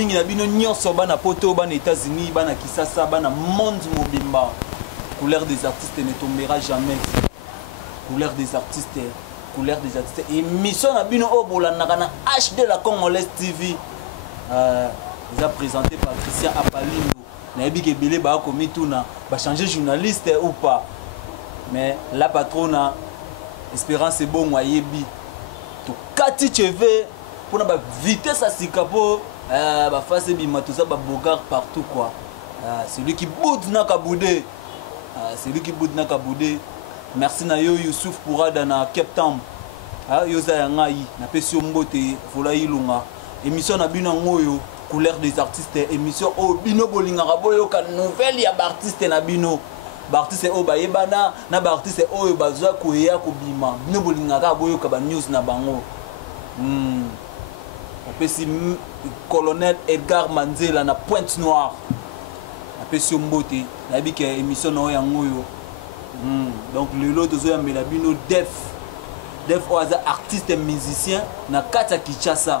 mingi na bino nyonso bana poto bana États-Unis bana Kisasa bana monde mobimba. Couleur des artistes ne tombera jamais. Couleur des artistes. Couleur des artistes. Émission na bino o bolandaka na HD la Congolaise TV. Ils ont présenté par Christian Apalindo. Nayebi ke belé ba komi tuna ba changer journaliste ou pas. Mais la patronne Espérance est bon wayebi. To kati cheve pour na ba vitesse à sikapo ba face bima tout ça ba bogard partout quoi. Celui qui boude na kaboudé. Celui qui boude na kaboudé. Merci na yo Youssouf Pourada na Cape Town. Yoza yangai na pesio mbote fola ilunga. Émission na bino ngoyo couleur des artistes émission o bino bolinga boyo ka nouvelle ya artiste na bino. Artiste o bayebana na artiste o bazwa koya ko bima. Bino bolinga ka boyo ka ba news na bango. Apesi colonel Edgar Manzela na Pointe Noire. Apesi mbote na bi ke émission na ya ngoyo. Donc le lot de Zoyambela bino def o aza artiste musicien na kata Kinshasa.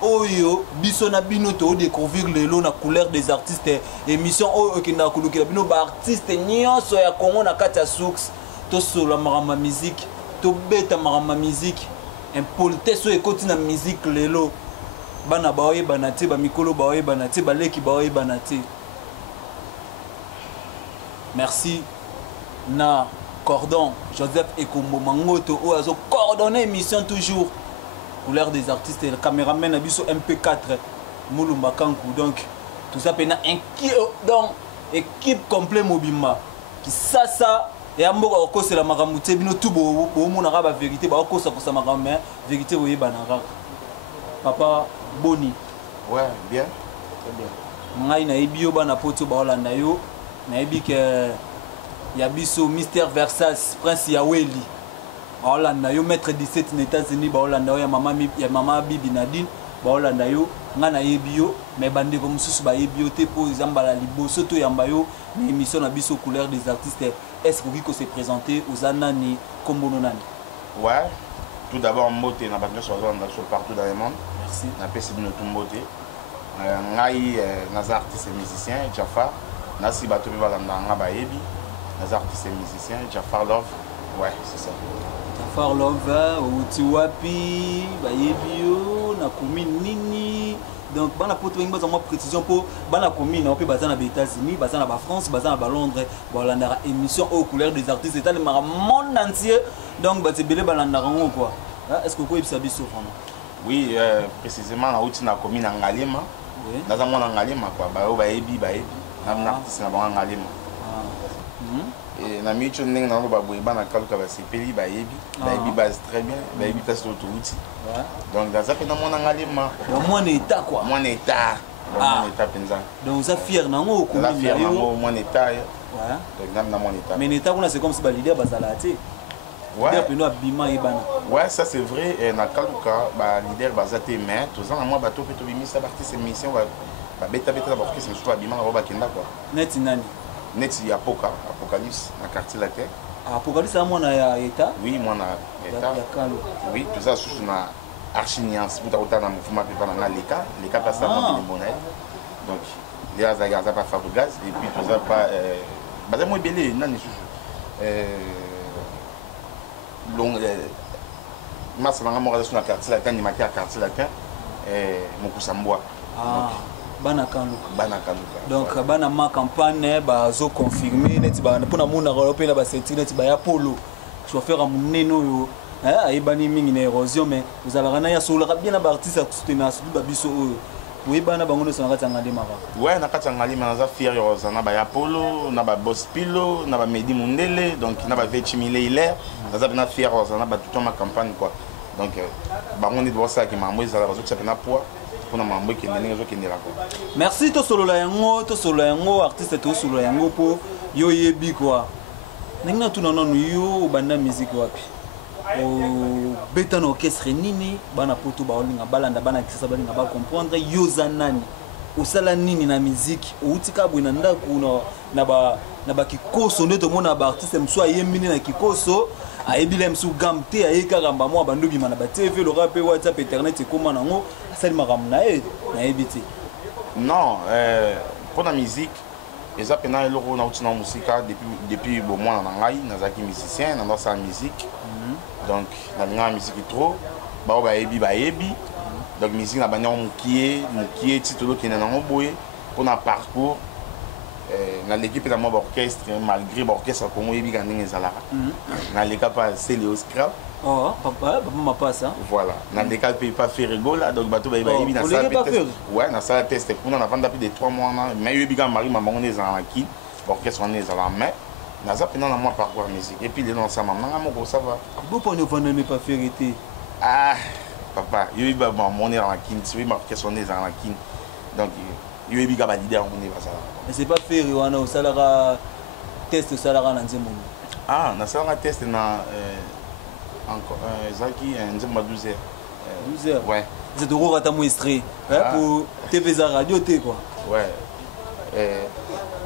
Oyo biso na bino to découvrir le lot na couleur des artistes émission oyo kina kulukila bino ba artiste nyonso ya Congo na kata Soux to solo marama musique to beta marama musique impolitesse e koti na musique lelo bana baoye banate ba mikolo baoye banate ba leki baoye banate. Merci na Cordon Joseph Ekombo Mangoto o azo coordonner émission toujours couleur des artistes et le caméraman abiso MP4 Mulumba Kankou. Donc tout ça pena donc équipe complet mobimba qui ça et amboka oko c'est la maramute bino tout bo mona ba vérité ba oko ça ko sa maramé vérité oye banara papa Boni. Ouais, bien, très bien. Ngai na ebio bana poto ba Holanda yo na ebi que yabiso Mystère Versace Prince Yaweli Holanda yo maître 17 aux États-Unis ba Holanda ya mama Bibi Nadine ba Holanda yo nga na ebio mais bande comme mususu ba ebio te po zambala liboso to yamba yo na émission na biso couleur des artistes. Est-ce que vous se présenter aux anani kombono nani? Ouais, tout d'abord mbote na batna sur partout dans le monde. Merci. Na pesi bino tumbote. Ngai na artiste et musicien Jafar nasi bato bi balanda nga ba ebi na artiste et musicien Jafar Love. Ouais, c'est ça. Jafar Love outi wapi ba ebio na commune nini. Donc bana poto ngba za moi précision pour bana commune na pe bazana ba États-Unis bazana ba France bazana ba Londres ba landa émission aux couleurs des artistes c'est le monde entier donc ba te belé balanda ngo quoi. Est-ce que vous pouvez savoir ça vraiment? Oui, précisément na outi na commune na Ngalema. Oui. Na za mona Ngalema quoi ba ebi na artiste na ba Ngalema. Et na micho ndenge na ba boye bana kaluka ba sepeli ba ebi base très bien ba ebi place de outil. Donc dans ça que na mona Ngalema mon état quoi. Mon état. Mon état penza. Donc vous êtes fier na ngo ko fier na mon état. Ouais. Donc na mon état. Mais l'état on c'est comme si ba leader bazala té. Ouais. Ouais, ça c'est vrai. Et dans le cas, le leader va être mais tout ça, moi, bateau peut te ça partie cette mission va bêta d'abord que c'est soit bima va pas kenda quoi. Net nani. Net il y a Apocalypse dans quartier la terre. Apocalypse à moi na état. Oui, moi na état. Oui, tout ça sous na archiniance pour ta dans mouvement que dans les cas passe à mon bonnet. Donc les azagaza pas faire gaz et puis tout ça pas bah moi belé nani sous long masse na ngamo sur la quartier la tani makia quartier la terre mokusamboa bana kanluka donc bana ma campagne ba zo confirmer net ba pona mona européen ba sentinelle ba ya polo chauffeur amuneno yo ayebani mingi na érosion mais vous allez na ya solo bien na ba artiste soutenir su ba biso oui bana bango no sona katanga de mara ouais na katanga li na za fier yo na ba ya polo na ba boss pilo na ba medi mundele donc na ba vechimile ile na za na fier yo na ba tout ma campagne quoi donc bango ni doit ça qui m'a moïse za ba zo tsapena poa pour na mambo qui ndenge zo kendela quoi. Merci to solo la yango artiste to solo yango po yo yebi quoi ninga tu nono yo banda musique wapi o beta no orchestre nini bana poto ba olinga balanda bana kisa balinga ba comprendre yo zanani osala nini na musique outika bwina ndako na ba kikoso ndeto mona ba artiste mso ayemini na kikoso ayebile msu gamte ayeka ramba mo bandobi mana ba TV le rap WhatsApp internet ekoma nango asali makamna na ebiti Non, pour la musique, les apprenants et l'euro dans la musique depuis bon mois en anglais, nous sommes musiciens, nous avons la musique. Donc, nous avons la musique trop. Bah ebi. Donc musique na banyo mukie titolo qui na ngoboye pour na parcours na l'équipe de mon orchestre malgré l'orchestre Congo ebi ganding ezalaka. Na l'équipe pas c'est le scrap. Oh, papa m'a pas ça. Voilà, na l'équipe pas faire rigole donc bato ba ebi na ça test. Ouais, na ça test pour na vendre depuis de 3 mois na mais ebi ga mari maman on est en qui orchestre on est en mais na ça pendant moi parcours musique et puis les non ça maman ngamo ça va. Bon pour ne vendre ne pas faire été. Ah, papa, il y a mon nez dans la kin, tu vois, ma question est dans la kin. Donc, il y a eu un leader on est pas ça. Mais c'est pas faire, on a au salaire test au salaire dans un moment. Ah, on a ça test dans encore Zaki un 12 heures. 12 heures. Ouais. C'est trop à t'amouistrer pour TV radio T quoi. Ouais.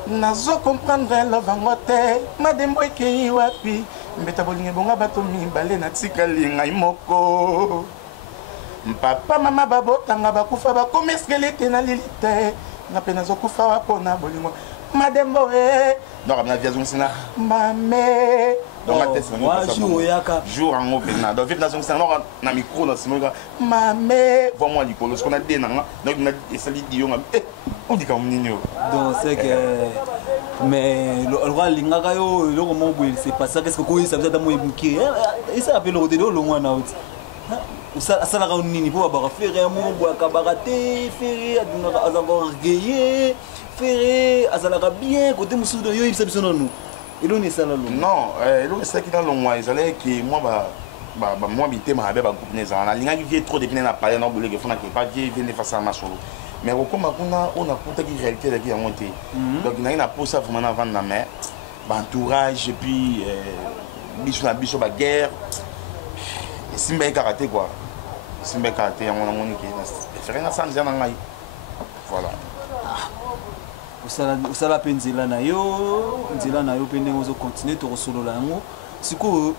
Nazo comprendre la vangote, madame boyke wapi, mbeta bolinge bonga bato mibale na tikali ngai moko. Papa mama babotanga bakufa bakomeskelete na lilite, na pena zokufa wapona bolingo. Madame boye, donc na viazon sina mame. Donc ma test jour en opena. Donc viazon sina na micro na simoga mame, vraiment likolo ce qu'on a dit nanga. Donc na esali dionga. On dit comme nino. Donc c'est que mais le roi lingaka yo le comment c'est pas ça qu'est-ce que quoi ça veut dire moi bouquet et ça appelle le rodeo le mois na outi ça ça la nini pour ba faire mo boa kabaraté faire azaba orgueillé faire azala bien côté musudo yo ibisa bisono nous et l'on est ça là non l'on c'est qui dans le mois ils allaient que moi moi bité ma ba groupe neza na linga qui trop depuis na parler na boule que fona que pas qui vient face à ma solo mais comme on a compté qui réalité là qui a monté donc il y a pour ça vraiment avant la mer entourage et puis biso ba guerre simba karaté quoi simba karaté on a monique faire na sans déjà ngai voilà usala penzela na yo nzela na yo pende ozo continuer to solola yango siko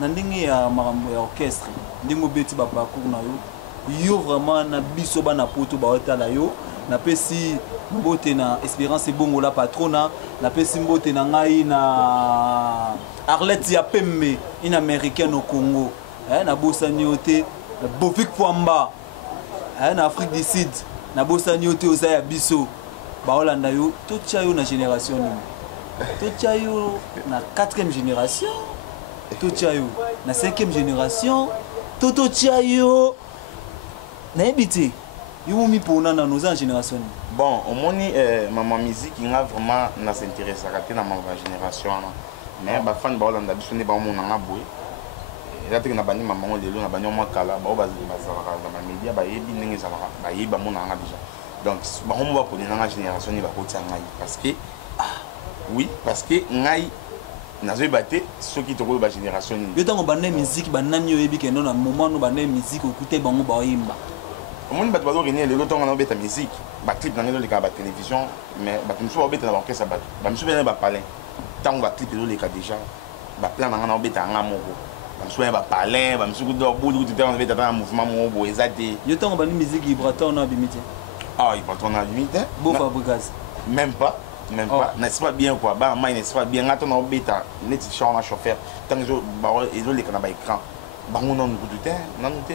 na ndenge ya makambo ya orchestre ndingo beti ba parcours na yo vraiment na biso bana poto ba otala yo na pesi mbote na Espérance bongo la patrona na pesi mbote na ngai na Arlette ya Pembe une américaine au Congo na bosani ote Bovik Pwamba na Afrique du Sud na bosani ote oza ya biso ba Holanda yo to chayo na génération ni to chayo na 4e génération to chayo na 5e génération to chayo na ebité yo mi pona na nos génération bon au moni maman musique nga vraiment na s'intéresse à rater na ma génération mais ba fan ba Holanda biso ne ba mona nga boy et là na bani maman lelo na bani mo kala ba ba za ba media ba yebi ndenge za ba yebi ba mona nga déjà donc ba homo ba pona na génération ni ba ko tia ngai parce que oui parce que ngai nazo baté ceux qui te ko ba génération ni yo tango bande musique banani yo yebi ke non na moment no bande musique okuté bango ba yimba omoni bato bazokende lelo ntongo na obeta musique baclip na ngai ezoleka ba télévision mais bato mosusu baobeta na baorchestre bato bamisusu bene bapalin ntango baclip ezoleka déjà baplan na ngai na obeta yanga moko bamisusu bene bapalin bamisusu boli kuti ntango obeta na mouvement moko boye eza te yo ntango bani musique vibratoire na abimi te vibratoire na abimi te beau fabricage même pas n'est-ce pas bien quoi ba mai n'est-ce pas bien nga tona obeta neti chant na chauffeur ntango ezoleka na baécran bango nanu kutu te nanu te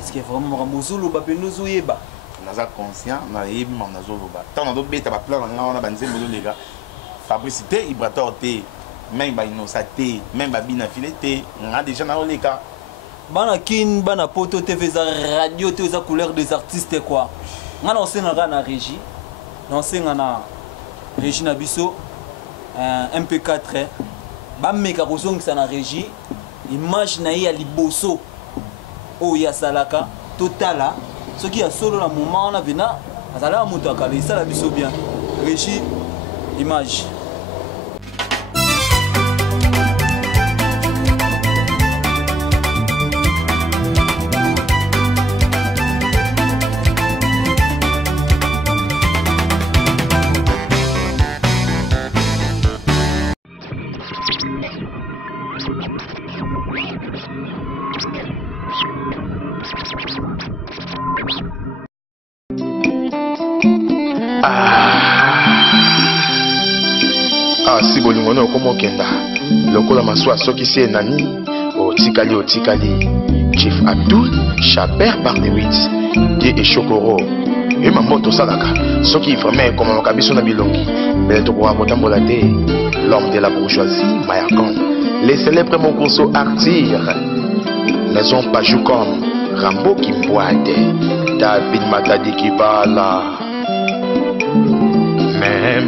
est-ce que vraiment mozolo ba penozo yeba naza conscient na yebi ma nazolo ba tant na do beta ba plan nga wana banzembo do lega fabricité vibratoire te même ba innocité même ba bina filete nga déjà na oleka bana kin bana poto TV za radio te za couleur des artistes quoi nga na senga na régie na régie na biso MP4 ba meka kozongisa na régie image na ya liboso o ya salaka totala ce qui a solo la moment on a vena azala moto akala ça la biso bien régie image si bolingo no komo kenda lokola maswa soki se nani otikali Chief Abdul Chaper Barnewitz Die et Chokoro et Mamoto Salaka soki vraiment comme makabiso na bilongi mais to ko kotambola te l'homme de la bourgeoisie Mayakan les célèbres Monkoso Artir Maison Pajoukom Rambo Kimboade David Matadi Kibala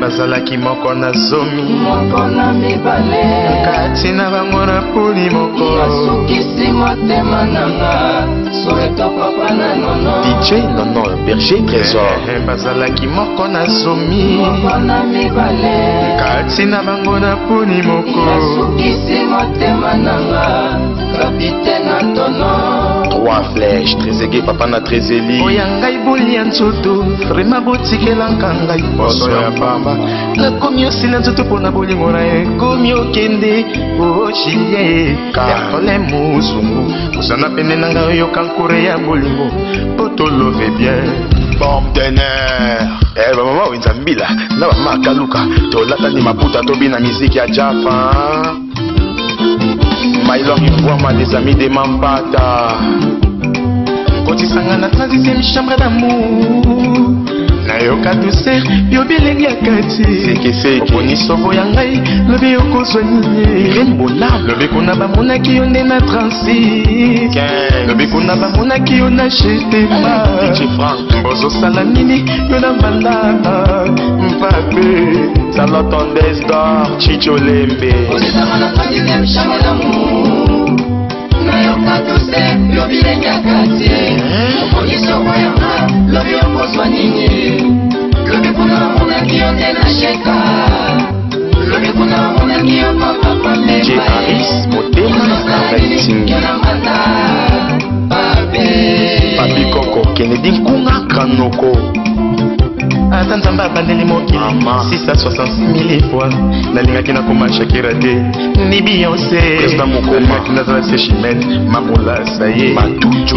bazalaki moko na zomi moko na mibale kati na bango na poli moko nasukisi motema nanga soweto papa na nono DJ Nono Berger Trésor bazalaki moko na zomi moko na mibale kati na bango na poli moko nasukisi motema nanga kapitaine Antono Trois flèches, Tréségé, papa na Tréseli Oyangai boli ya nzoto Vrema botikelanga ngai poso ya pamba nakomi osila nzoto mpona bolingo na ye komi okende ochilie Carole Muzungu ozana pene na ngai oyoka nkure ya bolingo po tolove bien Bombe de nerf bamama oyenza mbila na bama akaluka tolatani maputa tobina miziki ya Java Maïlor Ivoire, des amis de Mampata. Kotisanga na 36e chambre d'amour. Nayoka douceur, yobilengi akati. Seke Boni sovo ya ngai, lobi yokozwani. Rembona, lobi kuna bamonaki yo nde na 36. Lobi kuna bamonaki yo na chetema. Mbozo sala nini yo na banda. Mbappe, Salotondes d'or, Chicho Lembe. Kotisanga na 36e chambre d'amour. Nayoka douceur, yobilengi akati. Boni sovo ya ngai, lobi yokozwani. Lobi kuna monaki yo nde na sheka. Lobi kuna monaki yo papa pambe. DJ Aris, Motema, Kangaitingi. Papi Koko, Kennedy Nkunga, Kanoko. Ata nzamba abandeli mokili 666 fois nalingaki nakoma Shakira te ni Beyoncé Président Mokoma nazala se Chimène Mamola saye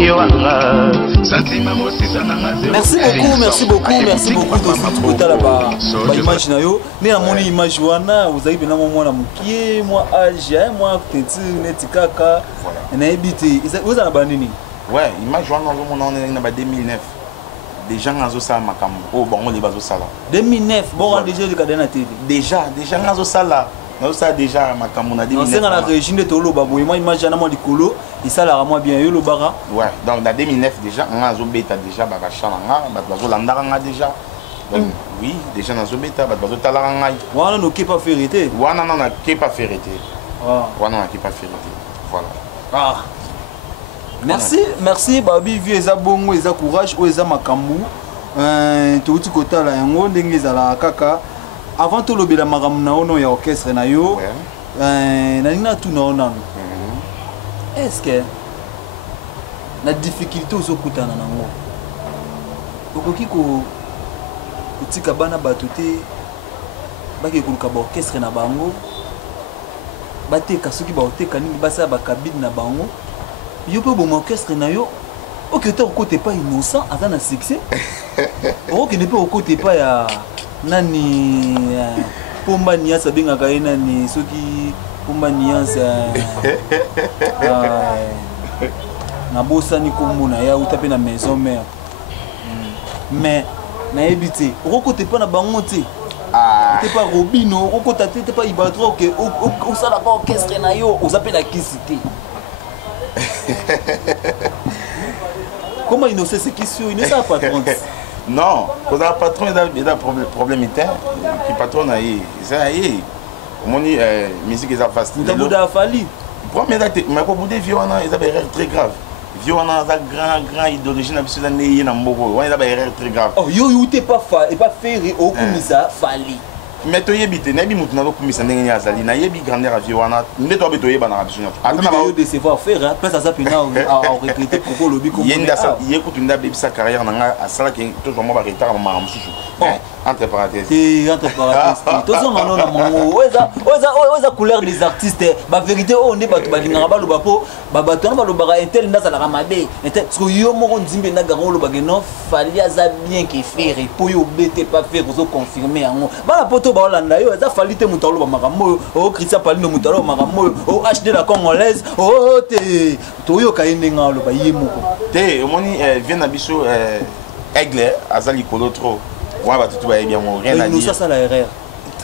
yoanga santima mosisa nanga merci beaucoup de kotala ba image na yo ne namoni image wana ozali bena mwana mukie mwa age mwa teti neti kaka na ebite oza na banini ouais image wana ozomona na ba 2009 des gens ont ça makam oh bon on les bazo sala 2009 bon on déjà le cadena télé déjà ngazo sala na ça déjà makam on a 2009 on na régime de tolo babo moi image na moi likolo et ça la moi bien yo lo bara ouais donc dans 2009 déjà ngazo beta déjà ba chana nga bazo landaka nga déjà donc oui déjà ngazo beta bazo talaka nga wana no kepa vérité wana na kepa vérité wana na kepa vérité voilà merci babi vieux eza bongo eza courage o eza makambu touti kotala yango ndenge ezala kaka avant to lobela makambu na ono ya orchestre na yo na nina tu na ona est-ce que la difficulté aux okutana nango okoki ko utika bana batote baki kuluka ba orchestre na bango bateka soki ba oteka nini basa ba cabine na bango yo pe bon orchestre na yo ok to côté pas innocent ata na succès ok ne peut côté pas ya nani pomba niasa bengaka ye nani soki pomba niasa na bosani komona ya uta pe na maison mère mais na ebité côté pas na bango te t'es pas Robino okota te pas Ibatro que au sala pas orchestre na yo ozape na kisité. Comment il ne sait ce qui suit? Il ne sait pas patron. Non, parce que le patron il a problème interne. Le patron a eu, ça y est. Mon musique est facile. Tu as boudé à Fali. Premier acte, mais pour boudé Viona, ils avaient erreur très grave. Viona a grand idéologie na biso na né na mboko. On a des erreurs très grave. Oh yo t'es pas faire au commissaire Fali. Mais tu yebite na bi mutu na komisa ndenge ni azali na yebi grandeur à Viona. Nde to beto yeba na biso. Attends na décevoir faire place ça pena à recruter pour le bico. Yenda ça yekutu nda bebisa carrière na nga asala ke to mo ba retard ma mususu. Entre parenthèses. Entre parenthèses. Tous on en a mon oza couleur des artistes. Ba vérité on est batu balingara ba lobapo ba batu na ba lobara intel na za la mabe. Intel parce que yo moko nzimbe na garon lo bageno fali aza bien que faire pour yo bete pas faire pour confirmer yango. Ba la poto ba olanda yo za fali te mutalo ba makambo o Christian Palino mutalo makambo o HD la congolaise o te to yo kainde ngalo ba yemoko. Te omoni vient na biso aigle azali kolo trop. Ouais, bah tout va bien, rien à dire. Ça, c'est la erreur.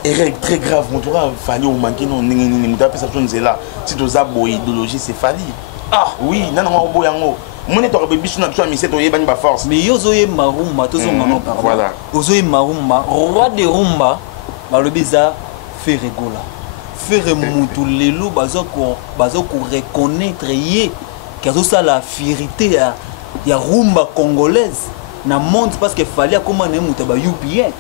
Erreur très grave. Mon tour a fallu au manquer non ni perception c'est là. Si tu as beau idéologie c'est fallu. Ah oui, non non beau yango. Mon est au bisu na biso mi c'est toyeba ni ba force. Mais yo zoye marumba to zo ngano pardon. Voilà. Ozoye marumba, roi de rumba, ba le biza fait rigola. Faire mutu lelo bazoko reconnaître yé kazo ça la fierté ya rumba congolaise. Na monde parce que fallait comment ne muta ba bien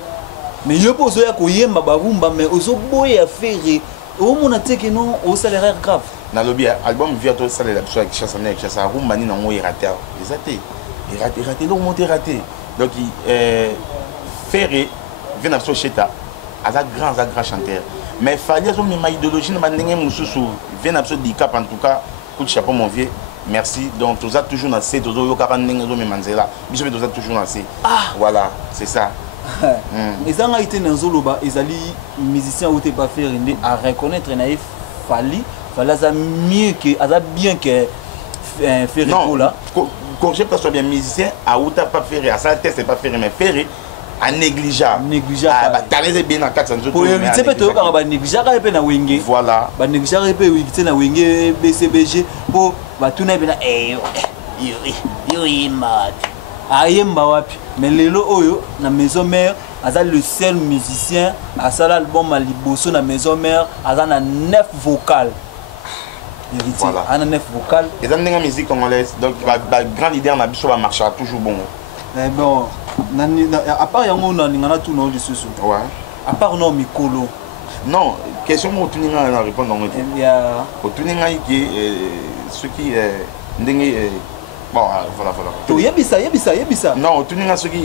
mais yo pozo ya ko yemba ba rumba mais ozo boya faire o mona teke non au salaire grave na lobby album via to salaire la biso avec chassa avec chassa rumba ni nango raté raté donc monter raté donc Ferré vient na biso cheta aza grand chanteur mais fallait zo ma idéologie na ndenge mususu vient na biso dicap en tout cas coup de chapeau mon vieux. Merci. Donc, tout ça toujours dans C, tout ça toujours dans C. Voilà, c'est ça. Ils ont été dans Zoloba, ils ont musiciens ou pas faire à reconnaître naïf fallait mieux que bien que faire là. Quand je pense bien musicien à ou pas faire à ça test c'est pas faire mais faire à négligeable. Négligeable. T'as les bien dans 400 jours. Pour éviter peut-être quand ba négligeable pe na wenge. Voilà. Ba négligeable pe éviter na wenge BCBG pour ba tuna pe na yo imad. Ayemba wapi. Mais lelo oyo na maison mère aza le seul musicien à ça l'album à liboso na maison mère aza na 9 vocales. Voilà. On a 9 vocales. Et dans la musique congolaise donc la grande idée on a biso va marcher toujours bon. Mais bon à part yango na ngana tout non lisusu. Ouais. À part non mikolo. Non, question mo tuninga na répondre en fait. Il y a au tuninga qui ce qui ndenge bon voilà. To yebisa. Non, au tuninga ce qui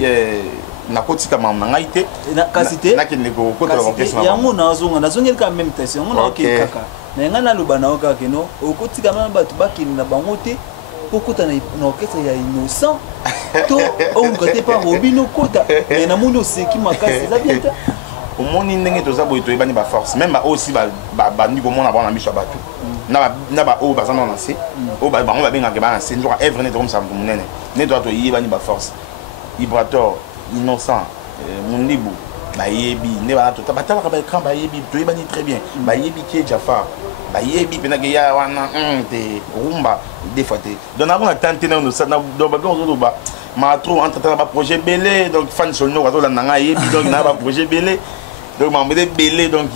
na kotika mam na ngaite na kasite na kende ko kota ko question. Yango nazongeli quand même question. On a kaka. Na ngana lobana oka keno okotika mam batu bakini na bango te. Pourquoi tu as orchestre innocent to on côté pas Robino Kota mais na mundo c'est qui m'a cassé ça bien au monde ndenge to za boy to ebani ba force même ba aussi ba ni ko mona ba na biso batu na ba o ba za na lancer o ba on va bien nga ba c'est genre evre ne comme ça munene ne doit to yebani ba force Ibrator innocent mundibu ba yebi ne ba to ba tala ba écran ba yebi to yebani très bien ba yebi qui Jafar ba yebi pena ke ya wana te rumba des fois te donc avant tenté na ça donc ba go ba ma trop entre temps ba projet belé donc fan sur nous la nanga yebi donc na ba projet belé donc ma belé donc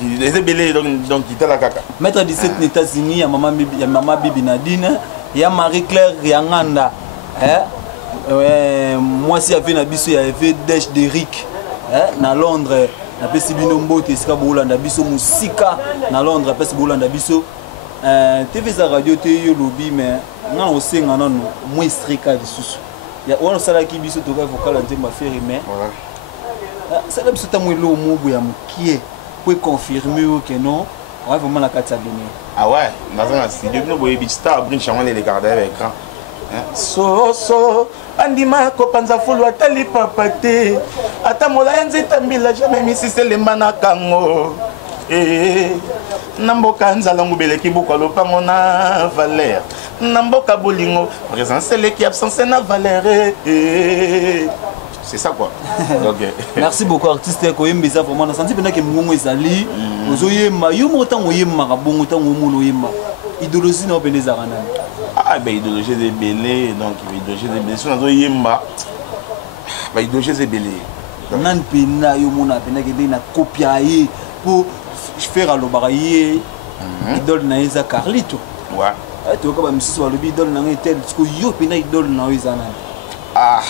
les belé donc qui la kaka maître 17 aux États-Unis ya maman Bibi Nadine ya Marie Claire Rianganda moi si avait na biso ya avait Dash d'Eric na Londres na pesi bino mbote sika bolanda biso musika na Londres pesi bolanda biso TV za radio te yo lobi mais nga osenga nano moi strika lisusu ya wana sala ki biso to ka vocal nzemba faire mais voilà ça la biso ta moi lo mobu ya mukie pour confirmer que non on va vraiment la carte à donner ah ouais dans un studio no boy big star brin chamon les regarder avec écran so andima kopanza fulu atali papate ata mola nzita mbila jamais misise lemba na kango namboka nzala ngubeleki buko lopango na valeur namboka bolingo présence leki absence na valeur c'est ça quoi. Okay. Merci beaucoup artiste ko yembeza vraiment na senti pendant que mungu ezali ozoyema yo motango yema ka bongo tango mulo yema idéologie na obendeza kana ah ben idéologie de belé donc idéologie de belé so yemba ba idéologie de belé nan pena yo mona pena ke na copier pour faire à l'obaraye idole na eza Carlito ouais to ka ba misiso lobi idole na ngetel ko yo pena idole na eza ah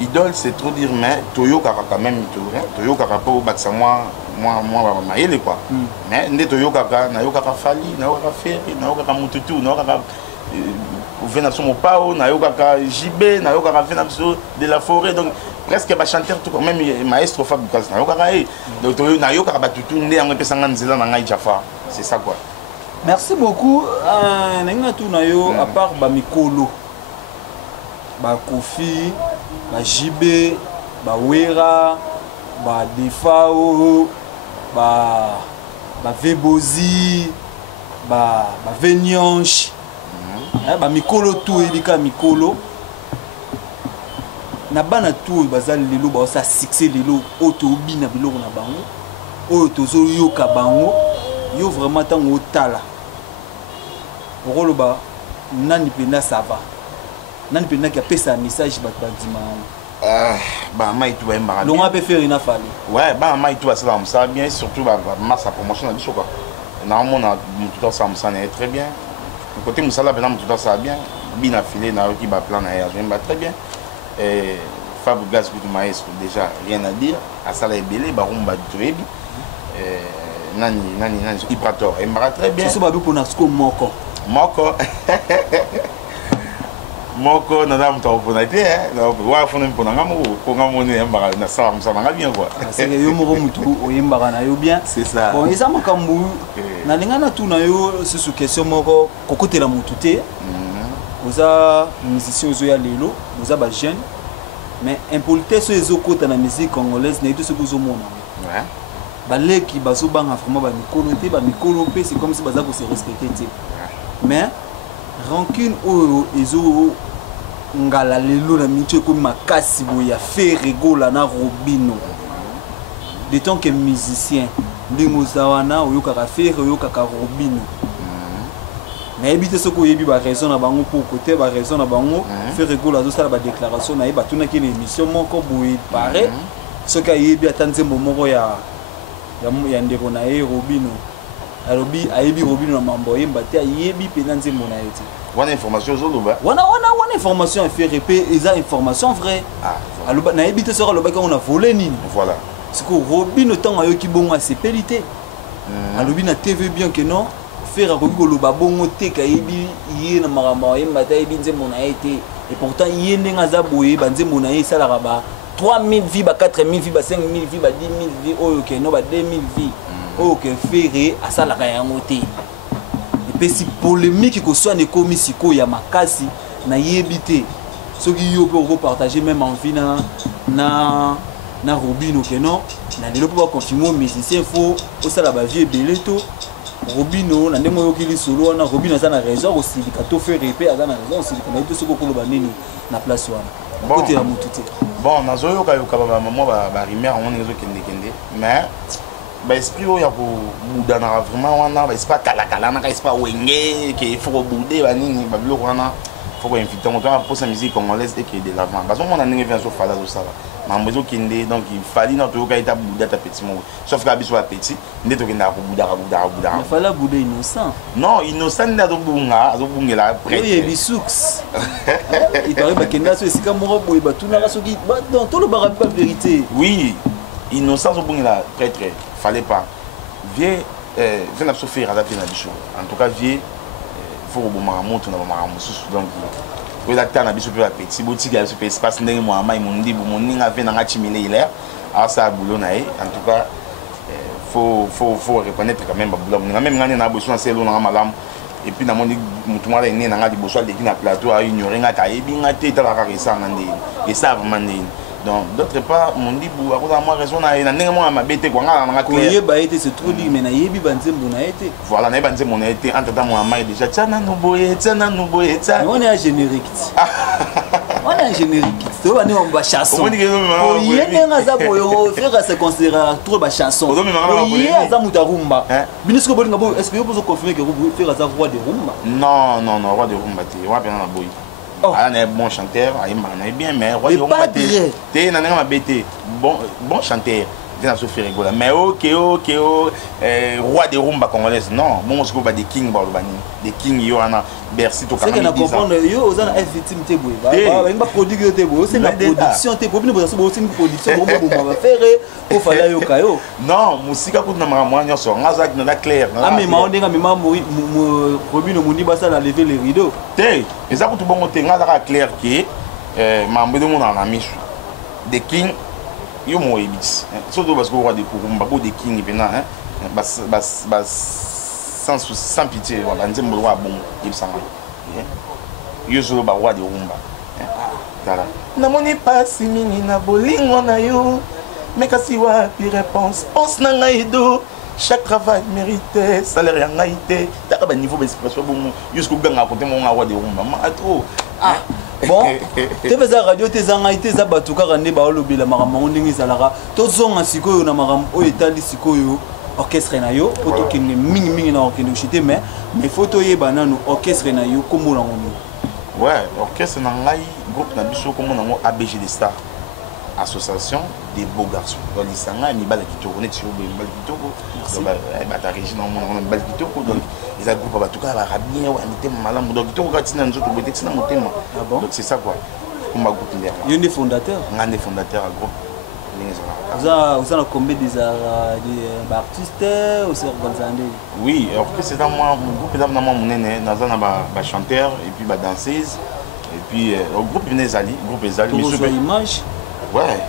idole c'est trop dire mais Toyo Kaka quand même Toyo Kaka pour battre moi maïle quoi mais ndé Toyo Kaka na yo Kaka Fali na yo Kaka Ferry na yo Kaka Mututu na yo Kaka Vénapso Mopao, Nayokaka JB, Nayokaka Vénapso de la forêt, donc presque ba chanteur tout même maestro Fab Bukas Nayokaka donc Nayokaka ba tout ndé en peu sanga nzela na ngai Jaffa, c'est ça quoi. Merci beaucoup. Nenga tout nayo à part ba mikolo, ba Kofi, ba JB, ba Wera, ba Defao, ba Vebozi, ba Venyonche. Ba mikolo tout ebika mikolo na bana tout bazali lelo ba sa succès lelo otobi na biloko na bango oyo tozo yoka bango yo vraiment tango tala okoloba nani pena ça va nani pena ki apesa message ba bandima ba mai tout ba mbara longa pe faire ina fali ouais ba mai tout ça ça bien surtout ba massa promotion na biso quoi normalement tout ça ça très bien. Côté Moussala, tout ça bien. Bien affilé, qui va plan ailleurs, très bien. Fab Gaz Maestro, déjà rien à dire. À ça, les belés, Barumba du Nani, Ibrator, et très bien. C'est ce que vous avez Moko. Moko, madame, tu as été, donc, on va faire un peu de ça va bien quoi. C'est que yo moro mutu oyembara na yo bien. C'est ça. Bon, et ça makambu na linga na tout na yo c'est sous question moko kokotela mutu te. Oza musicien ozo ya lelo, oza ba jeune. Mais impolitesse ezo kota na musique congolaise na tout ce que ozo mona. Ouais. Ba leki bazo banga vraiment ba mikolo te, ba mikolo pe c'est comme si baza ko se respecter te. Mais rancune oyo ezo ngala lelo na mitu ko makasi boya fait rigola na Robino de tant que musicien ndingo zawana oyokaka faire oyokaka Robino na ebite soko yebi ba raison na bango pour côté ba raison na bango fait rigola zo sala ba déclaration na yeba tuna ki l'émission moko boye pare soka yebi atanze momoko ya ndeko na ye Robino alobi ayebi Robino na mambo yemba te ayebi pena nzembo na yete wana information zoloba wana information fait répé eza information vrai aloba na yebi te sera loba on a volé nini voilà c'est que Robino tant ayoki bongo asepelité alobi na TV bien que non faire ko loba bongo te ka yebi yé na maramba yemba te yebi nzembo na yete et pourtant yé ndenga za boye ba nzembo na ye sala ba 3000 vies ba 4000 vies ba 5000 vies ba 10000 vies oyo ke no ba 2000 vies oyo ke faire asalaka yango te. Et si polémique que soit ne commis siko ya makasi na yebité ceux qui yo peut partager même en vie na Robino que non na lelo pour confirmer musicien faut au sala ba vie beleto Robino na ndemo yo kili solo na Robino za na raison aussi likato fait répé za na raison aussi na tout ce ko koloba nini na place wana côté la mututé bon na zoyo ka yo ka ba maman ba rimer on ezo kende mais ba esprit oya ko buda na vraiment wana ba esprit kala na ka esprit wenge ke faut bouder ba nini ba biloko wana faut ko inviter on doit pour sa musique congolaise et que de l'avant parce qu'on a une version fala zo sala na mbezo kende donc il fallait na to ka ita buda ta petit mo sauf que biso petit ndeto kenda ko buda il fallait bouder innocent non innocent nda zo bungela prêtre oui bisux il paraît ba kenda so esika moko boye ba tuna ka soki dans tout le barab pas vérité oui innocent zo bungela prêtre fallait pas vieux je n'ai pas fait adapter na biso en tout cas vieux faut que mon monte na ma mususu donc oui la tana biso pe petit boutique ya super espace ndenge mo amai mundi bu moninga ve na ngachimile ile a ça boulot na en tout cas faut reconnaître quand même ba boulot nga même ngani na boso na selo na malam et puis na moni mutu mala ene na ngadi boso de na plateau a ignorer ngata ebi ngate ta la karisa ngandi et ça vraiment donc d'autre part mon dit bu akoza moi raison na ndenge mo mabete kwa ngala na ngati ko yeba été c'est trop dit mais na yebi banzembo na été voilà na banzembo na été entre temps moi mai déjà tana no boye on est un générique on est un générique to bani on ba chanson o yene ngaza boyo frère se considérer trop ba chanson o yé aza mutarumba binisco bolinga bo est-ce que vous pouvez confirmer que vous frère aza roi de rumba non roi de rumba te wa bien na boy il est bon chanteur, il est bien, mais roi de rumba te na nga mabete bon chanteur, Viens se faire rigoler. Mais ok, roi des rumba congolaises, non. Bon, on va des kings, des kings, il y en a Bercy, tout c'est qu'on a comprendre, il y a une victime, il y a une production, c'est la production, c'est une production, on va faire, il faut faire yokayo. Non, musique à coup de namaramoine, sur un azak, n'a clair. Ah, mais on est quand même Robin Omundi Bassa a levé les rideaux. Té, et ça, tout bon, on est clair que, mambo de mon ami, des kings. Yo mo ebis surtout parce que roi de Kurumba des kings et hein sans pitié voilà nzembo roi bon yebsanga yo solo ba roi de rumba voilà na moni pas si mingi na bolingo na yo mais kasi wa pi réponse pense na ngai do chaque travail mérité salaire ya ngai te ta ba niveau d'expression bon jusqu'au ganga côté mon roi de rumba ma trop ah bon tu fais ça radio tes angaité za batuka rande ba olobela makambo ndingi zalara tozonga sikoyo na makambo o etali sikoyo orchestre na yo poto kine mingi na okende chité mais photo ye banano orchestre na yo komo na ngono ouais orchestre na ngai groupe na biso komo na ngo ABG des Stars association des beaux garçons donc lisanga mi bala kitoko net sur be bala kitoko donc ba ta régie na mon bala kitoko donc ils a groupe batuka ba rabien wa mité malamu donc kitoko katina nzoto bete tina motema donc c'est ça quoi comme groupe ndera yo ne fondateur ngande fondateur groupe vous avez combien des artistes ou c'est organisé? Oui, alors que c'est dans moi mon groupe là dans mon nene nazana ba chanteur et puis ba danseuse et puis au groupe Nezali groupe Ezali mais sur image. Ouais.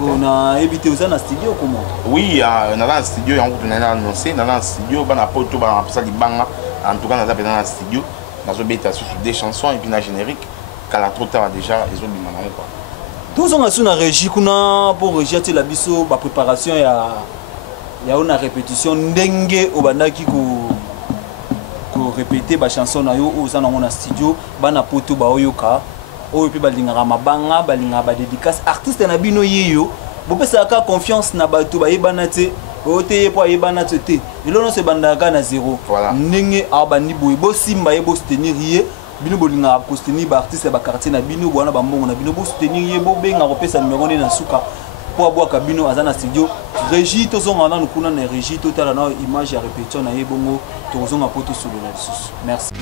On a évité aussi dans studio comment? Oui, dans le studio on a annoncé dans le studio bana poto bana ça libanga en tout cas dans le studio dans le bêta sur des chansons et puis dans générique kala trop tard déjà ils ont mis maintenant quoi. Tous on a sur la régie kuna pour rejeter la biso ba préparation ya une répétition ndenge obandaki ko répéter ba chanson na yo oza na mona studio bana poto ba oyoka oyo pe balingaka mabanga balingaka ba dédicace artiste na bino yeyo bopesaka confiance na bato ba yebana te ote po yebana te lelo no se bandaka na zéro ndenge abandi boye bo simba ye bo soutenir ye bino bolinga ko soutenir ba artiste ba quartier na bino bona ba mbongo na bino bo soutenir ye bo benga ko pesa numéro na suka po abwaka bino azana studio régie tozonga na kuna na régie totala na image ya répétition na ye bongo tozonga poto sur le sus merci.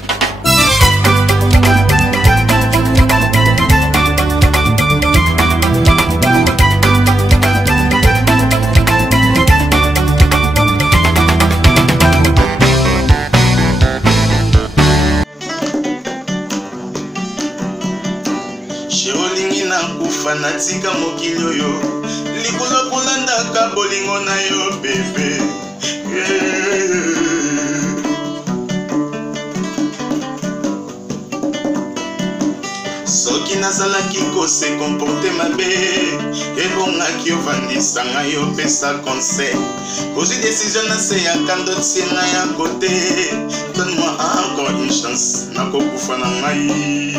Fanatika mokili oyo likolo kolandaka bolingo na yo bebe soki nazalaki kose komporte mabe ebongaki ovandisanga yo pesa conseil kozwi décision na se ya kando tienga ya kote donne-moi encore une chance nakokufa na ngai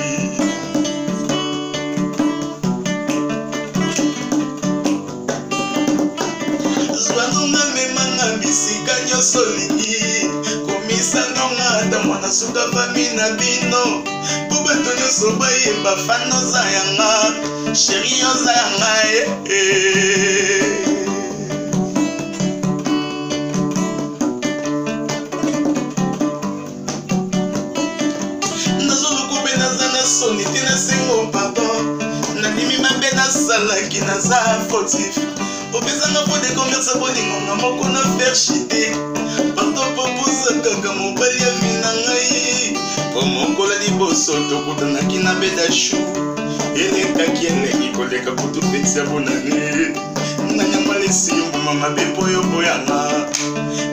bisika nyonso lingi komisa nonga ata mwana suka fami na bino po bato nyonso bayeba fano oza yanga sheri oza yanga nazoluku mpe naza na soni te nasengo pardon nandimi mabe nasalaki naza fautif opesanga po de commerce bolingo nga moko na faire chite bato poposa kaka mobali ya vi na ngai po mokola liboso tokutanaki na bedashu elekaki elengi koleka kutu peti ya bonane na nyama lesi yo mbuma mabe po yo boyanga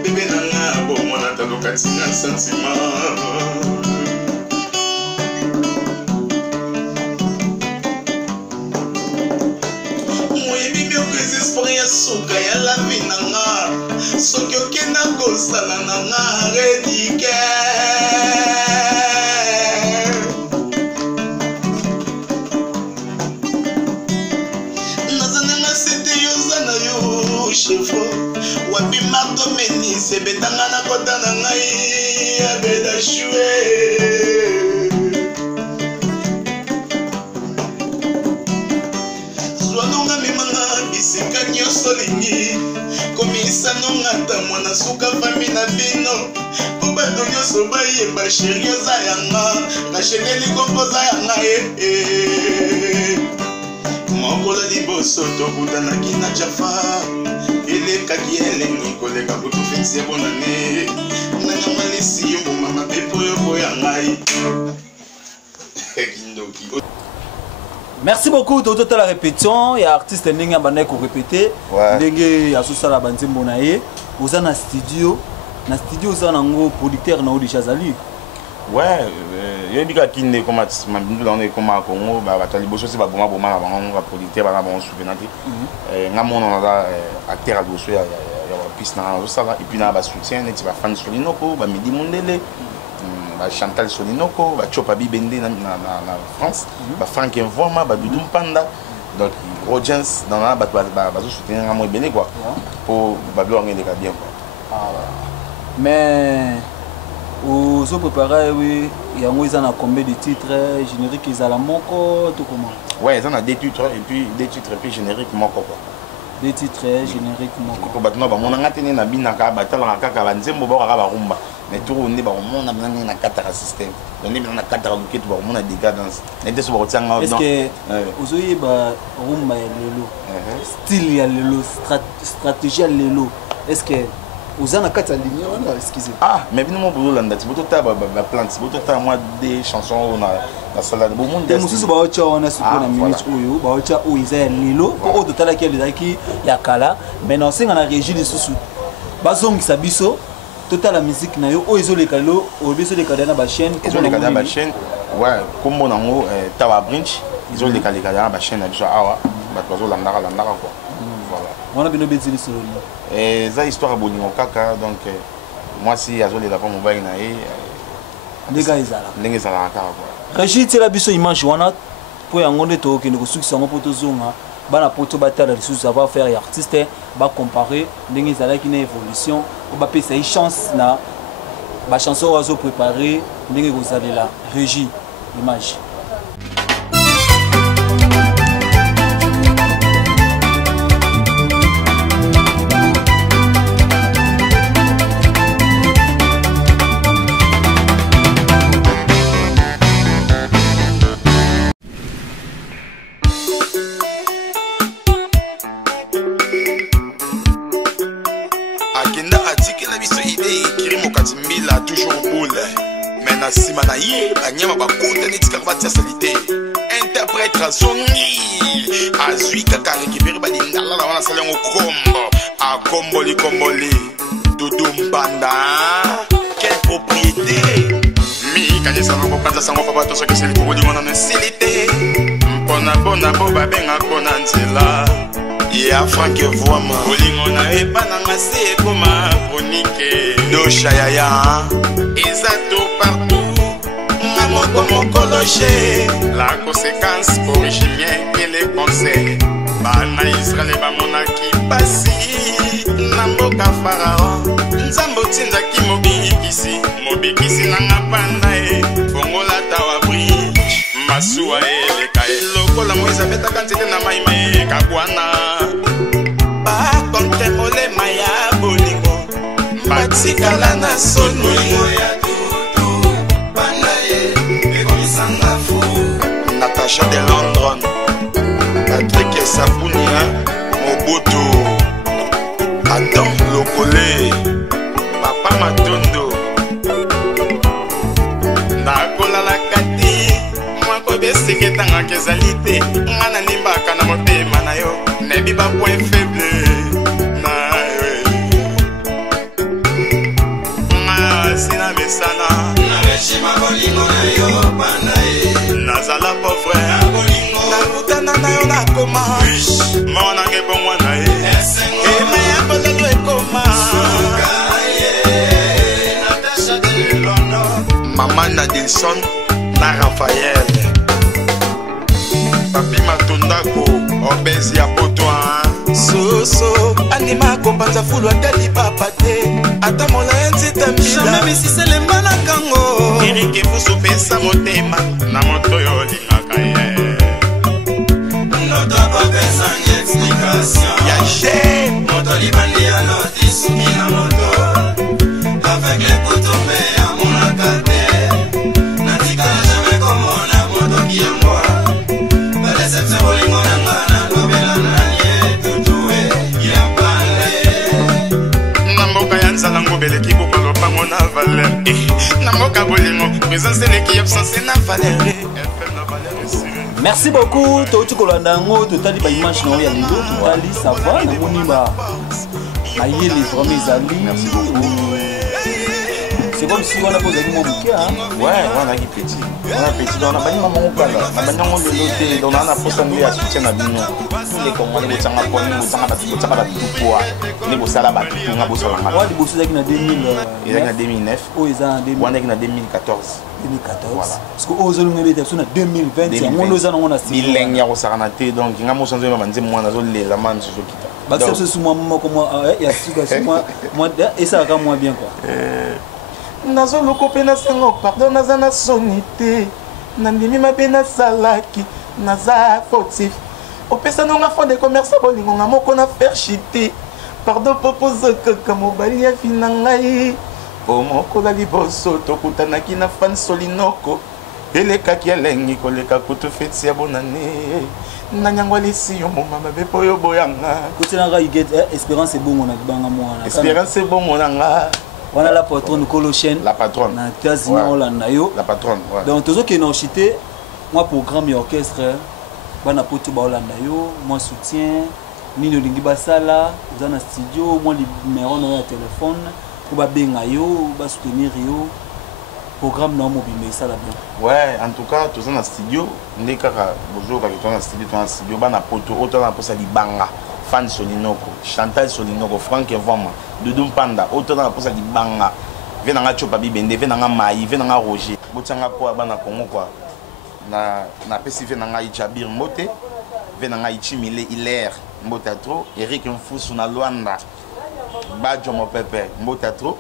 bebe na nga bomona talokati na santima suka ya la vie nanga soki okenda kosala nanga redike naza nanga sete yoza na yo chefo wapi marto menis ebetanga na kota na ngai abeda shue bisika nyonso lingi ata mwana suka fami na bino po bato nyonso bayemba sheri oza yanga kashengeli kompoza yanga mokolo liboso tokutanaki na jafa elekaki elengi koleka butu fetise bonane nanyamalisi yo momama pepo yoko ya ngai kindoki. Merci beaucoup de toute la répétition. Il y a artiste ndenge abandé ko répéter ndenge ya sosala banzembo na ye oza na studio oza nango producteur na Odi Chazali. Ouais, il y a des gens qui ne comme Congo, batali bosso c'est pas bon na bango producteur bana bon souvenante. Ngamo na acteur bosso ya piste na sala et puis na ba soutien et ba fan Solinoko, ba Midi Mondele. Chantal Solinoko, Chopa Bibende na France, Frank Envoma, Doudou Panda, donc audience dans la soutenir à moi bien quoi pour Babylon les cas bien quoi. Mais aux autres préparés oui, il y a moins combien de titres génériques ils à la moko tout comment? Ouais, ils en a des titres et puis génériques moko quoi. Des titres génériques moko. Ko batno ba mona tene na binaka batala kaka banzembo ba ka ba rumba. Mais tout on est ba mona na katara système. On est na katara luketu ba mona décadence. Et de ce ba tsanga. Est-ce que ozoyi ba rumba ya lelo? Style ya lelo, stratégie ya lelo. Est-ce que Ozana kata ligne wana excusez. Ah, mais bien mon boulot là, tu peux ta ba plante, tu peux ta moi des chansons na salade. Bon monde. Des mususu ba ocha wana suko na minute oyo, ba ocha o iza lelo, ko o totala ki ezaki ya kala, mais non singa na régie de susu. Bazongisa biso total la musique na yo o ezoleka lo, o biso le kadana ba chaîne, ezoleka na ba chaîne. Ouais, comme on ngo Tawa Brinch, ezoleka le kadana ba chaîne na biso awa, ba tozo landaka quoi. Voilà. On a bien obéi sur lui. Et ça histoire à Bolingo Kaka donc moi si azoli la pomme baina et les gars ils là. Les gars là quoi. Régit la biso image wana pour yangonde to ke ne ko succès ngo poto zonga bana poto batala les sous savoir faire artiste ba comparer ndenge ezala ki na évolution ko ba pesa une chance na ba chanson ozo préparer ndenge ko zalela Régit image. Simana ye anyama bakonda neti karbati salite interprète razoni azui kaka récupérer balingala la wana salengo kombo a komboli Doudou Mbanda quelle propriété mi kanye sana ko panza sango papa to soki seli ko lingo na silite mpona bona bo babenga kona nzela ya Frank Voima bolingo na epana ngase koma chronique do shayaya ezato partout la conséquence originienne et les conseils bana Israël bamonaki pasi na mboka Pharaon nzambo tinzaki mobikisi nanga panda fongola Tawa Brinch masuwa eleka lokola Moïse abetaka nzete na mai kabwana bakonte molema ya bolingo batikala na soni Natacha de Londres, Patrick Sapounia, Mobutu, Adam Lokole, Papa Matondo, Nakola la kati, Mwako beseke tanga kezalite, Ngana nimbaka na motema na yo, Nebi ba point faible, na Sina mesana, na rejima bolingo na yo, Panae. Nazala pauvre nakutana na yo nakoma mona ngebo mwana ye ema ya bolelo ekoma Natasha de Londres Maman Nadilson na Raphaël Papi Matondako obesi ya potwa soso anima kombanza fulu atali papa te ata mola nzita mbila misisele mbana kango erike fuso pesa motema na moto yo lingaka ye moto apapesanga explication Yaché moto libandi ya lotisi mina moto avec les potos mpe amonaka te natikala jamais komona moto kiyangwa badeception bolingo na nga nalobela nanie tutue ya pale na mboka ya nzala ngobeleki bokolopango na valeur na mboka bolingo présence eleki absence na valeur FM na valeur. Merci beaucoup. Touti Kolandango, totali ba image na ya lelo, totali ça va na moni ba ayeli vraiment ezali. Merci beaucoup. C'est comme si on a posé mon bouquet hein. Ouais, on a qui petit. On a petit on a bani maman okala. Na bani ngo lelo donc on a posa ngi ya soutien na bino. Tous les Congolais botanga poni botanga ba tupoa. Ne bosala ba tunga bosala ngala. Wa di bosso na 2000 il y a 2009. Oh ils en 2000. On est na 2014. 2014. Voilà. Parce que aux autres ngebe sur 2020, on nous a on a bileng ya kosakana te donc nga mo sanzo ba nze mwana zo lela man zo kita. Bah c'est ce moi comment il y a ce moi et ça va moins bien quoi. Nazo loko pe na sengo pardon naza na sonité nandimi mabe na salaki naza fautif opesa nonga fond de commerce bolingo nga moko na faire chiter pardon propose kaka mobali ya fina ngai o moko la liboso tokutanaki na fan solinoko elekaki elengi koleka kutu feti ya bonane na nyangwa lisi yo moma mabe po yo boyanga kutenanga you get espérance est bon on a banga mwana espérance est bon monanga. On a la patronne Colo Chaîne. La patronne. Na États-Unis Hollande yo. La patronne. Ouais. Donc toujours qui n'ont chité moi programme et orchestre bana poto ba Hollande yo, moi soutien ni no lingi basala, dans un studio, moi numéro no ya téléphone pour ba benga yo, ba soutenir yo. Programme non mobile ça la bien. Ouais, en tout cas, tous dans studio, ndekaka bonjour avec toi dans studio bana poto autant na posa libanga. Fan Solinoko, Chantal Solinoko, Franck Evoma, Doudou Panda, autant dans la posa di banga, venanga Chopa Bibende, venanga Maï, venanga Roger, Botsanga po abana Congo quoi. Na pesi venanga Ichabir Mote, venanga Ichimile Hilaire, Motatro, Eric Mfusu na Luanda, Badjo mo pepe, Motatro,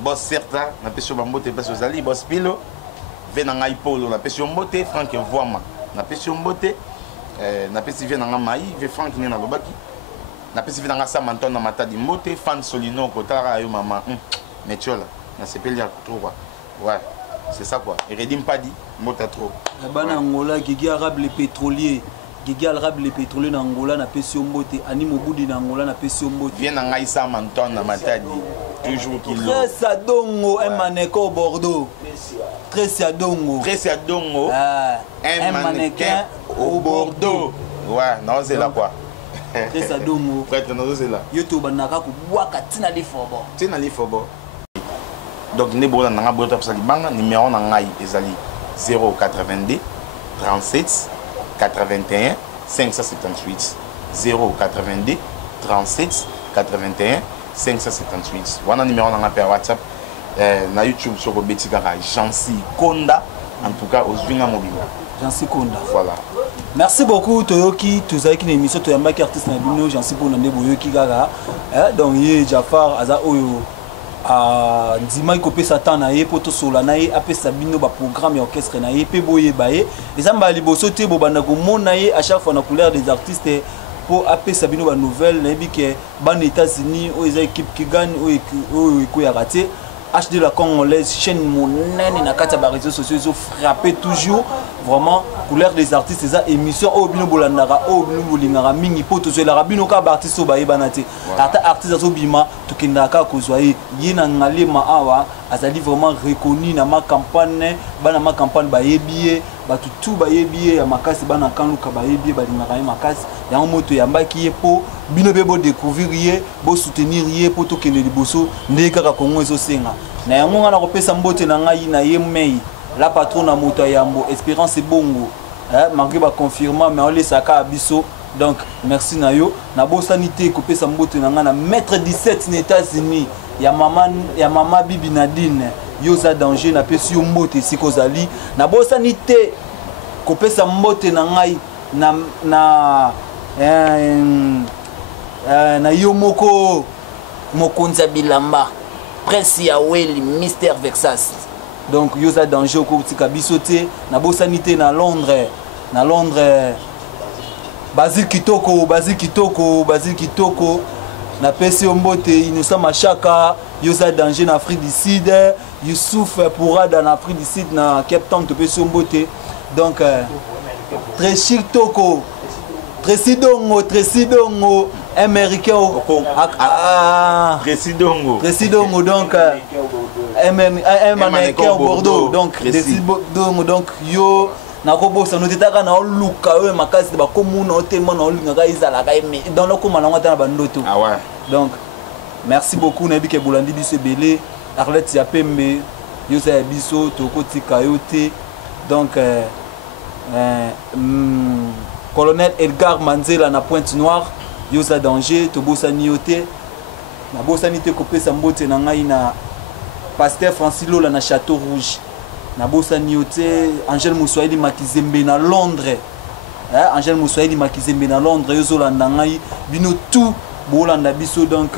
Boss Certa, na pesi Mote pesi Zali, Boss Pilo, venanga Ipolo, na pesi Mote, Franck Evoma, na pesi Mote. Na pesi venanga Maï, ve Franck ni na lobaki. Na pesi venanga Samanton na matadi mote fan solino kotara yo maman. Mais tu là, na sepeli ya trop quoi. Ouais, c'est ça quoi. Et redim pas dit, mota trop. La bana Angola Gigi arabe les pétroliers. Gigi arabe les pétroliers na Angola na pesi mbote, animo budi na Angola na pesi mbote. Venanga Samanton na matadi. Toujours kilo. Très Adongo un mannequin au Bordeaux. Très Adongo. Très Adongo. Un mannequin au Bordeaux. Ouais, non c'est là quoi. Très Adongo. Prêtre non c'est là. YouTube naka ku bwaka tina li fobo. Tina li fobo. Donc ne bona nanga bota psa libanga numéro na ngai ezali 082 37 81 578 082 37 81 578. Voilà le numéro dans la WhatsApp. Na YouTube sur Betika Jansi Konda. En tout cas, aux Zwinga Mobile. Jansi Konda. Voilà. Merci beaucoup Toyoki. Tous avec une émission Toyamba qui artiste na bino Jansi Konda Boyoki Gaga. Donc hier Jafar Aza Oyo a Ndima Ikopé Satan na ye poto sola na ye apé Sabino ba programme et orchestre na ye pe boye baye. Les amba liboso te bobanda ko mona ye à chaque fois na couleur des artistes. Pour appeler Sabino ba nouvelle na bi que ban États-Unis ou les équipes qui gagnent ou ko ya raté HD la congolaise chaîne monene na kata ba réseaux sociaux ils ont frappé toujours vraiment couleur des artistes ça émission au bino bolandara au bino bolingara mingi poto zo la rabino ka ba artiste ba yebanate ata artiste zo bima to kindaka ko zoye yina ngalema awa azali vraiment reconnu na ma campagne bana ma campagne ba yebié batu tout ba yebié ya makasi bana kanluka ba yebié ba lingara makasi ya moto yamba ki yepo bino bebo découvrir ye bo soutenir ye poto kende liboso ndeka ka Kongo ezo senga na yango ngana ko pesa mbote na ngai na ye mei la patronne na moto yambo espérance bongo malgré ba confirmer mais on les saka abiso donc merci na yo na bo sanité ko pesa mbote na ngana maître 17 aux États-Unis ya mama bibi Nadine yoza danger na pesi yo mbote sikozali na bo sanité ko pesa mbote na ngai na yo moko mokonza bilamba prince ya weli Mr Vexas donc yoza danger ko tika bisote na bo sanité na Londres Basile Kitoko na pesi ombote Innocent Machaka yoza danger na Afrique du Sud Youssouf Pourada na Afrique du Sud na Cape Town to pesi ombote donc Tracy Toko Tracy Dongo américain Tracy Dongo donc américain au Bordeaux donc Tracy Dongo donc yo nakobosa notetaka na oluka oyo makasi ba komuna tellement na olingaka izalaka dans le koma na ngata na bandoto ah ouais donc merci beaucoup na bike bolandi biso belé Arlette ya pembe yosa ya biso tokotika yote donc colonel Edgar Manzela na Pointe-Noire yosa danger tobosa niote na bosa nité kopesa mbote na ngai na Pasteur Francis Lola na Château Rouge na bosa niote Angel Moussoaili Makizembe na Londres Angel Moussoaili Makizembe na Londres yozolanda ngai bino tout bolanda biso donc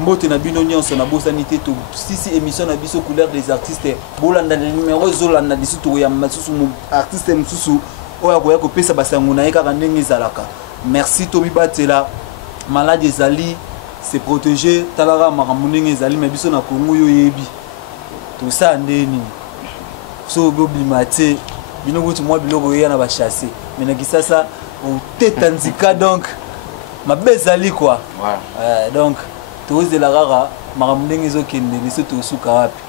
mbote na bino nyonso na bosa nité to sisi émission na biso couleur des artistes bolanda le numéro zolanda biso to ya masusu artiste msusu oya koya kopesa basango na yeka ndenge ezalaka merci Tomi Batela malade ezali se protéger talaka makambo ndenge ezali mais biso na Congo yo yebi tout ça ndeni so bobima te bino kutu mwa biloko ya na ba chasser mais na kisasa on tetanzika donc ma bezali quoi donc tous de la rara makambo ndenge ezokende biso to suka wapi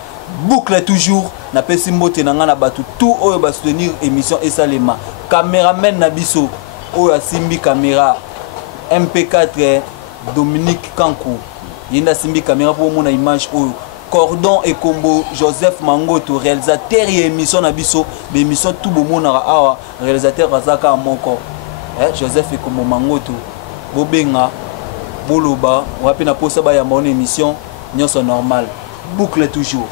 boucle toujours na pesi mbote na ngana batu tout oyo ba soutenir émission esalema cameraman na biso oyo asimbi caméra MP4 Dominique Kankou yenda simbi caméra pour mona image oyo Cordon et Combo Joseph Mangoto réalisateur et émission na biso émission tout bomona awa réalisateur azaka moko Joseph et Combo Mangoto bobenga boloba wapi na posa ba ya mon émission nyonso normal boucle toujours